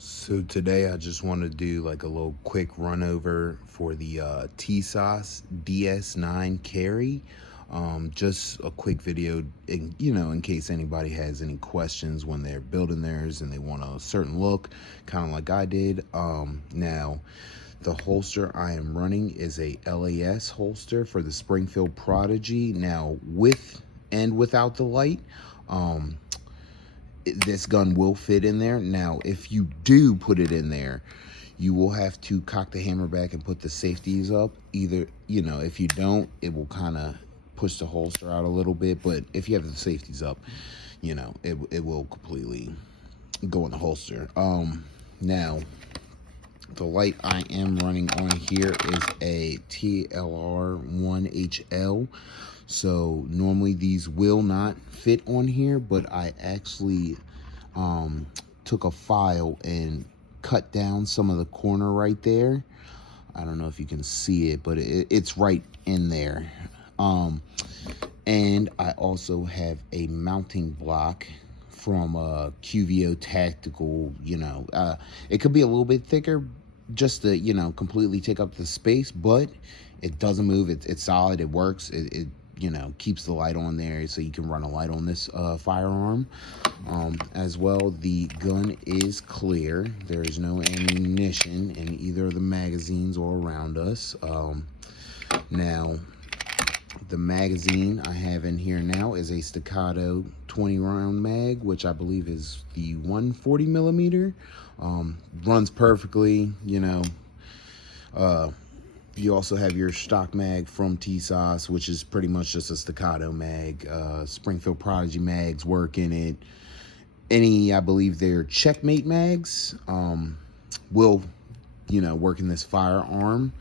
So today I just want to do like a little quick run over for the Tisas DS9 carry. Just a quick video, in case anybody has any questions when they're building theirs and they want a certain look, kind of like I did. Now, the holster I am running is a LAS holster for the Springfield Prodigy. Now, with and without the light. Um, this gun will fit in there. Now, if you do put it in there, you will have to cock the hammer back and put the safeties up. Either, if you don't, it will kind of push the holster out a little bit. But if you have the safeties up, it will completely go in the holster. Now, the light I am running on here is a TLR1HL. So normally these will not fit on here, but I actually took a file and cut down some of the corner right there. I don't know if you can see it, but it's right in there. And I also have a mounting block from QVO Tactical. It could be a little bit thicker just to, completely take up the space, but it doesn't move. It's solid. It works. It keeps the light on there so you can run a light on this firearm. As well, the gun is clear. There is no ammunition in either of the magazines or around us. Now, the magazine I have in here now is a Staccato 20 round mag, which I believe is the 140 millimeter. Runs perfectly, you also have your stock mag from Tisas, which is pretty much just a Staccato mag. Springfield Prodigy mags work in it. I believe they're Checkmate mags will, work in this firearm.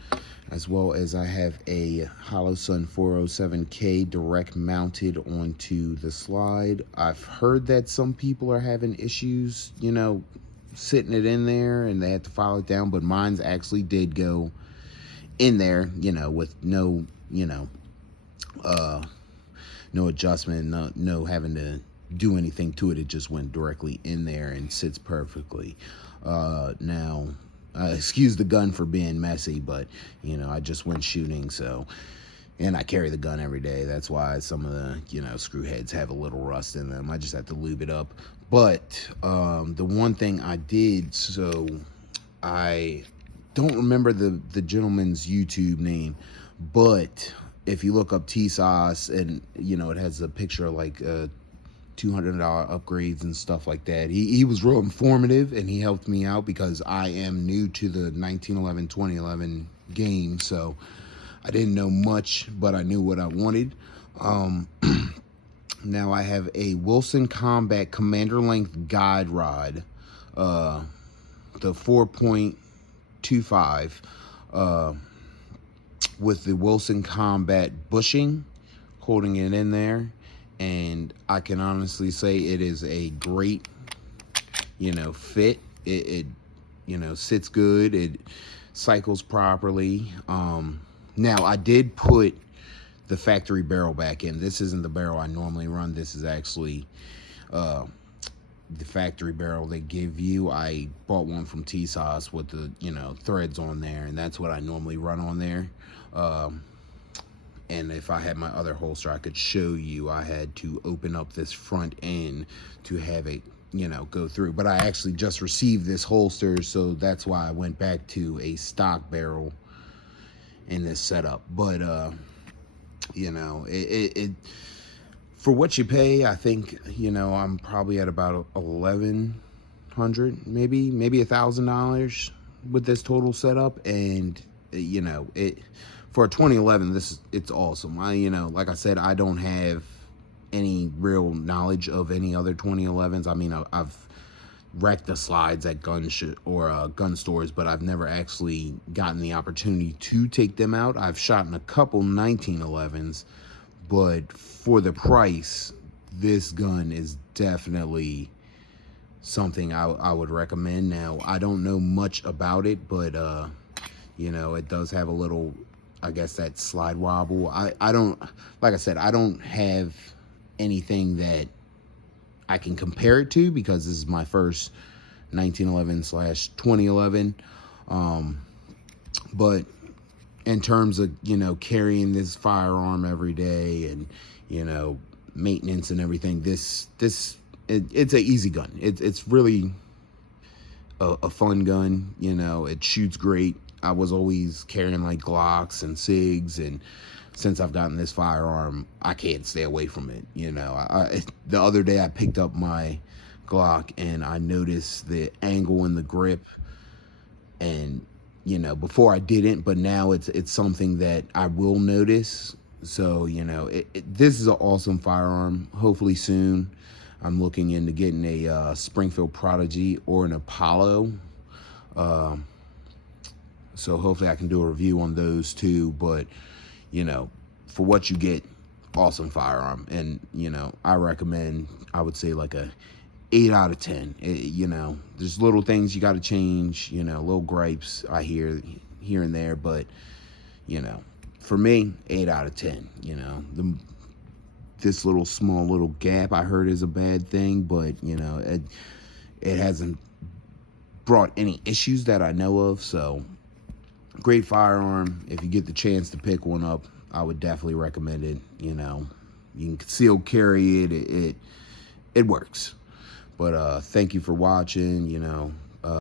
As well as I have a Holosun 407K direct mounted onto the slide. I've heard that some people are having issues, sitting it in there and they had to file it down, but mine's actually did go in there, with no, no adjustment, no having to do anything to it. It just went directly in there and sits perfectly. Now, excuse the gun for being messy, but, I just went shooting, and I carry the gun every day. That's why some of the, screw heads have a little rust in them. I just have to lube it up. But the one thing I did, so I don't remember the gentleman's YouTube name, but if you look up Tisas and it has a picture of like $200 upgrades and stuff like that. He was real informative and he helped me out because I am new to the 1911-2011 game, so I didn't know much, but I knew what I wanted. Now I have a Wilson Combat Commander Length Guide Rod, the 4.25 with the Wilson Combat bushing holding it in there, and I can honestly say it is a great fit. It sits good, it cycles properly. Now I did put the factory barrel back in. This isn't the barrel I normally run. This is actually the factory barrel they give you. I bought one from Tisas with the threads on there, and that's what I normally run on there. And if I had my other holster, I could show you. I had to open up this front end to have it go through, but I actually just received this holster, so that's why I went back to a stock barrel in this setup. But it for what you pay, I think, I'm probably at about $1,100, maybe $1,000 with this total setup. And, it for a 2011, it's awesome. Like I said, I don't have any real knowledge of any other 2011s. I mean, I've wrecked the slides at gun stores, but I've never actually gotten the opportunity to take them out. I've shot in a couple 1911s, but for the price, this gun is definitely something I would recommend. Now, I don't know much about it, but it does have a little, I guess, that slide wobble. I don't, like I said, I don't have anything that I can compare it to because this is my first 1911/2011. But in terms of, carrying this firearm every day and, maintenance and everything, it's a easy gun. It's really a fun gun. It shoots great. I was always carrying like Glocks and SIGs, and since I've gotten this firearm, I can't stay away from it. The other day I picked up my Glock and I noticed the angle in the grip, and before I didn't, but now it's something that I will notice. So this is an awesome firearm. Hopefully soon I'm looking into getting a Springfield Prodigy or an Apollo. So hopefully I can do a review on those too. But for what you get, awesome firearm. And I recommend, I would say like a 8 out of 10. There's little things you got to change, little gripes I hear here and there, but for me, 8 out of 10. This little small little gap I heard is a bad thing, but it hasn't brought any issues that I know of. So great firearm. If you get the chance to pick one up, I would definitely recommend it. You can concealed carry it. It works. But thank you for watching.